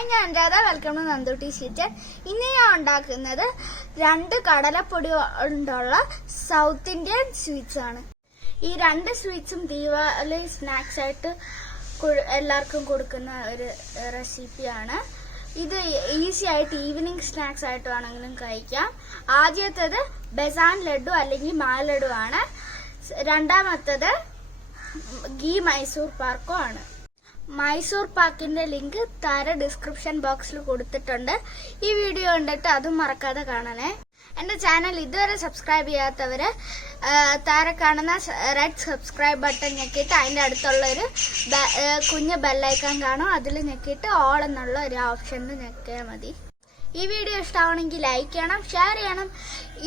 Hi, ഞാൻ Anuradha. Welcome to Nandootty's kitchen. ഇന്ന് ഞാൻ ഉണ്ടാക്കുന്നത് 2 കടലപ്പൊടി കൊണ്ടുള്ള സൗത്ത് ഇന്ത്യൻ സ്വീറ്റ്സ് ആണ്. ഈ 2 സ്വീറ്റ്സും ദീപാവലി സ്നാക്സ് ആയിട്ട് എല്ലാവർക്കും കൊടുക്കുന്ന ഒരു റെസിപ്പിയാണ്. ഇത് ഈസി ആയിട്ട് ഈവനിങ് സ്നാക്സ് ആയിട്ട് വേണമെങ്കിലും കഴിക്കാം. ആദ്യത്തേത് ബസാൻ ലഡു അല്ലെങ്കിൽ മാലഡു ആണ്. രണ്ടാമത്തേത് ഗീ മൈസൂർ പാക്കും ആണ്. മൈസൂർ പാക്കിന്റെ ലിങ്ക് താഴെ ഡിസ്ക്രിപ്ഷൻ ബോക്സിൽ കൊടുത്തിട്ടുണ്ട്. ഈ വീഡിയോ കണ്ടിട്ട് അതും മറക്കാതെ കാണണേ. എന്റെ ചാനൽ ഇതുവരെ സബ്സ്ക്രൈബ് ചെയ്യാത്തവര് താഴെ കാണുന്ന റെഡ് സബ്സ്ക്രൈബ് ബട്ടൺ ഞെക്കിയിട്ട് അതിന്റെ അടുത്തുള്ള ഒരു കുഞ്ഞ് ബെല്ലൈക്കൺ കാണും. അതിൽ ഞെക്കിയിട്ട് ഓൾ എന്നുള്ള ഒരു ഓപ്ഷനിൽ ഞെക്കിയാൽ മതി. ഈ വീഡിയോ ഇഷ്ടമാണെങ്കിൽ ലൈക്ക് ചെയ്യണം, ഷെയർ ചെയ്യണം.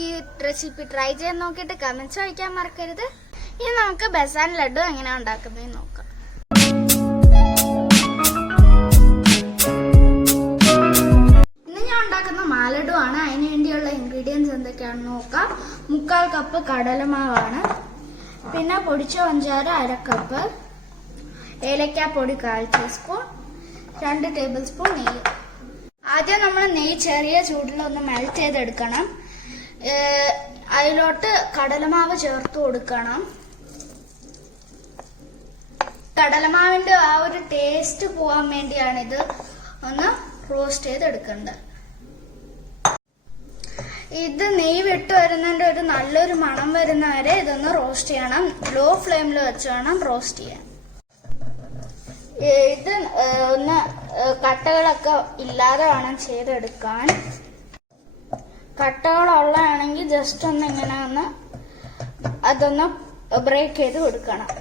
ഈ റെസിപ്പി ട്രൈ ചെയ്യാൻ നോക്കിയിട്ട് കമന്റ്സ് വയ്ക്കാൻ മറക്കരുത്. ഇനി നമുക്ക് ബസാൻ ലഡു എങ്ങനെയാണ് ഉണ്ടാക്കുന്നതെന്ന് നോക്കാം. മാലഡു ആണ്. അതിന് വേണ്ടിയുള്ള ഇൻഗ്രീഡിയൻസ് എന്തൊക്കെയാണെന്ന് നോക്കാം. 3/4 കപ്പ് കടലമാവാണ്, പിന്നെ പൊടിച്ച പഞ്ചാര 1/2 കപ്പ്, ഏലക്കാപ്പൊടി 1/4 ടീസ്പൂൺ, 2 ടേബിൾ സ്പൂൺ നെയ്യ്. ആദ്യം നമ്മൾ നെയ്യ് ചെറിയ ചൂടിലൊന്ന് മെൽറ്റ് ചെയ്തെടുക്കണം. അതിലോട്ട് കടലമാവ് ചേർത്ത് കൊടുക്കണം. കടലമാവിന്റെ ആ ഒരു ടേസ്റ്റ് പോവാൻ വേണ്ടിയാണ് ഇത് ഒന്ന് റോസ്റ്റ് ചെയ്തെടുക്കേണ്ടത്. ഇത് നെയ്യ് വിട്ട് വരുന്നതിന്റെ ഒരു നല്ലൊരു മണം വരുന്നവരെ ഇതൊന്ന് റോസ്റ്റ് ചെയ്യണം. ലോ ഫ്ലെയിമിൽ വെച്ച് വേണം റോസ്റ്റ് ചെയ്യാൻ. ഇത് ഒന്ന് കട്ടകളൊക്കെ ഇല്ലാതെ വേണം ചെയ്തെടുക്കാൻ. കട്ടകളുള്ളതാണെങ്കിൽ ജസ്റ്റ് ഒന്ന് ഇങ്ങനെ അതൊന്ന് ബ്രേക്ക് ചെയ്ത് കൊടുക്കണം.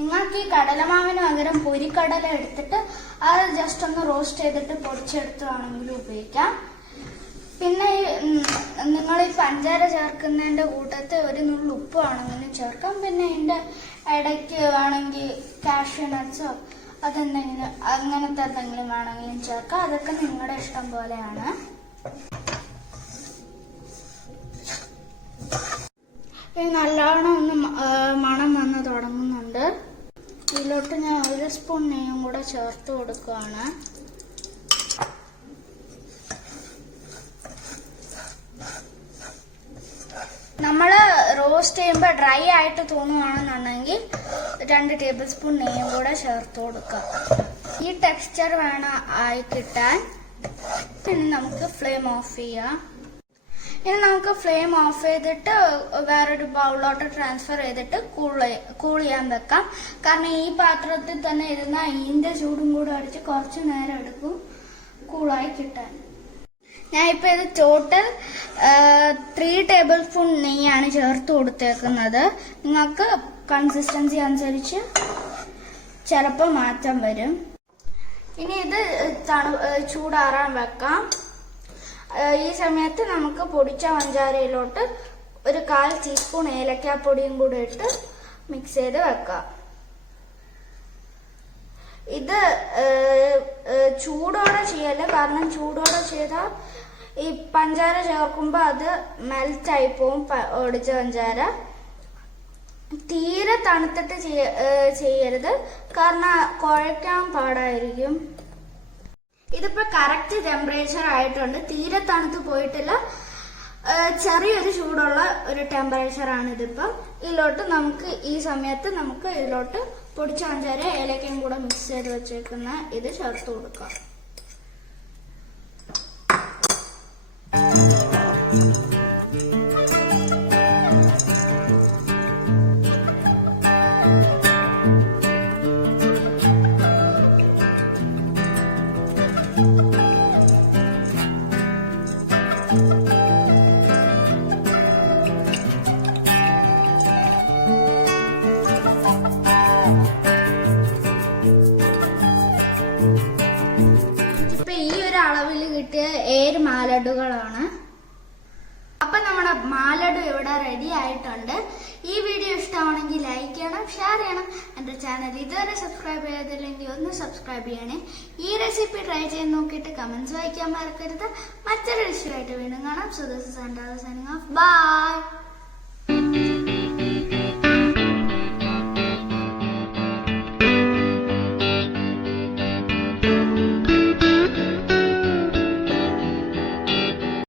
നിങ്ങൾക്ക് ഈ കടലമാവിന് പകരം പൊരിക്കടല എടുത്തിട്ട് അത് ജസ്റ്റ് ഒന്ന് റോസ്റ്റ് ചെയ്തിട്ട് പൊടിച്ചെടുത്ത് വേണമെങ്കിൽ ഉപയോഗിക്കാം. പിന്നെ നിങ്ങൾ ഈ പഞ്ചാര ചേർക്കുന്നതിന്റെ കൂട്ടത്തിൽ ഒരു നുള്ളു ഉപ്പ് വേണമെങ്കിലും ചേർക്കാം. പിന്നെ ഇതിന്റെ ഇടയ്ക്ക് വേണമെങ്കിൽ കാഷ്യൂ നട്ട്സോ അതെന്തെങ്കിലും അങ്ങനത്തെ എന്തെങ്കിലും വേണമെങ്കിലും ചേർക്കാം. അതൊക്കെ നിങ്ങളുടെ ഇഷ്ടം പോലെയാണ്. നല്ലോണം ഒന്ന് മണം വന്ന് തുടങ്ങുന്നുണ്ട്. ഇതിലോട്ട് ഞാൻ 1 സ്പൂൺ നെയ്യും കൂടെ ചേർത്ത് കൊടുക്കുകയാണ്. നമ്മൾ റോസ്റ്റ് ചെയ്യുമ്പോൾ ഡ്രൈ ആയിട്ട് തോന്നുകയാണെന്നുണ്ടെങ്കിൽ 2 ടേബിൾ സ്പൂൺ നെയ്യും കൂടെ ചേർത്ത് കൊടുക്കാം. ഈ ടെക്സ്ചർ വേണം ആയി കിട്ടാൻ. ഇനി നമുക്ക് ഫ്ലെയിം ഓഫ് ചെയ്യാം. ഇനി നമുക്ക് ഫ്ലെയിം ഓഫ് ചെയ്തിട്ട് വേറൊരു ബൗളിലോട്ട് ട്രാൻസ്ഫർ ചെയ്തിട്ട് കൂൾ ചെയ്യാൻ വെക്കാം. കാരണം ഈ പാത്രത്തിൽ തന്നെ ഇരുന്ന ഇതിന്റെ ചൂടും കൂടെ അടിച്ച് കുറച്ച് നേരം എടുക്കും കൂളായി കിട്ടാൻ. ഞാൻ ഇപ്പൊ ഇത് ടോട്ടൽ 3 ടേബിൾ സ്പൂൺ നെയ്യാണ് ചേർത്ത് കൊടുത്തേക്കുന്നത്. നിങ്ങൾക്ക് കൺസിസ്റ്റൻസി അനുസരിച്ച് ചിലപ്പോൾ മാറ്റം വരും. ഇനി ഇത് ചൂടാറാൻ വെക്കാം. ഈ സമയത്ത് നമുക്ക് പൊടിച്ച പഞ്ചാരയിലോട്ട് ഒരു 1/4 ടീസ്പൂൺ ഏലക്കാപ്പൊടിയും കൂടെ ഇട്ട് മിക്സ് ചെയ്ത് വെക്കാം. ഇത് ചൂടോടെ ചെയ്യല്ല, കാരണം ചൂടോടെ ചെയ്താൽ ഈ പഞ്ചാര ചേർക്കുമ്പോൾ അത് മെൽറ്റ് ആയി പോവും. ഒടിച്ച പഞ്ചാര തീരെ തണുത്തിട്ട് ചെയ്യരുത്, കാരണം കുഴയ്ക്കാൻ പാടായിരിക്കും. ഇതിപ്പോ കറക്റ്റ് ടെമ്പറേച്ചർ ആയിട്ടുണ്ട്. തീരെ തണുത്ത് പോയിട്ടില്ല, ചെറിയൊരു ചൂടുള്ള ഒരു ടെമ്പറേച്ചർ ആണ് ഇതിപ്പം. ഈ സമയത്ത് നമുക്ക് ഇതിലോട്ട് പൊടിച്ച പഞ്ചാര ഏലക്കയും കൂടെ മിക്സ് ചെയ്ത് വെച്ചേക്കുന്ന ഇത് ചേർത്ത് കൊടുക്കാം. അളവിൽ കിട്ടിയ 7 മാലഡുകളാണ്. അപ്പൊ നമ്മുടെ മാലഡു ഇവിടെ റെഡി ആയിട്ടുണ്ട്. ഈ വീഡിയോ ഇഷ്ടമാണെങ്കിൽ ലൈക്ക് ചെയ്യണം, ഷെയർ ചെയ്യണം. എന്റെ ചാനൽ ഇതുവരെ സബ്സ്ക്രൈബ് ചെയ്തില്ലെങ്കിൽ ഒന്ന് സബ്സ്ക്രൈബ് ചെയ്യണേ. ഈ റെസിപ്പി ട്രൈ ചെയ്ത് നോക്കിയിട്ട് കമന്റ്സ് വായിക്കാൻ മറക്കരുത്. മറ്റൊരു ഡിഷുമായിട്ട് വീണ്ടും കാണാം. So this is Anuradha signing off. By.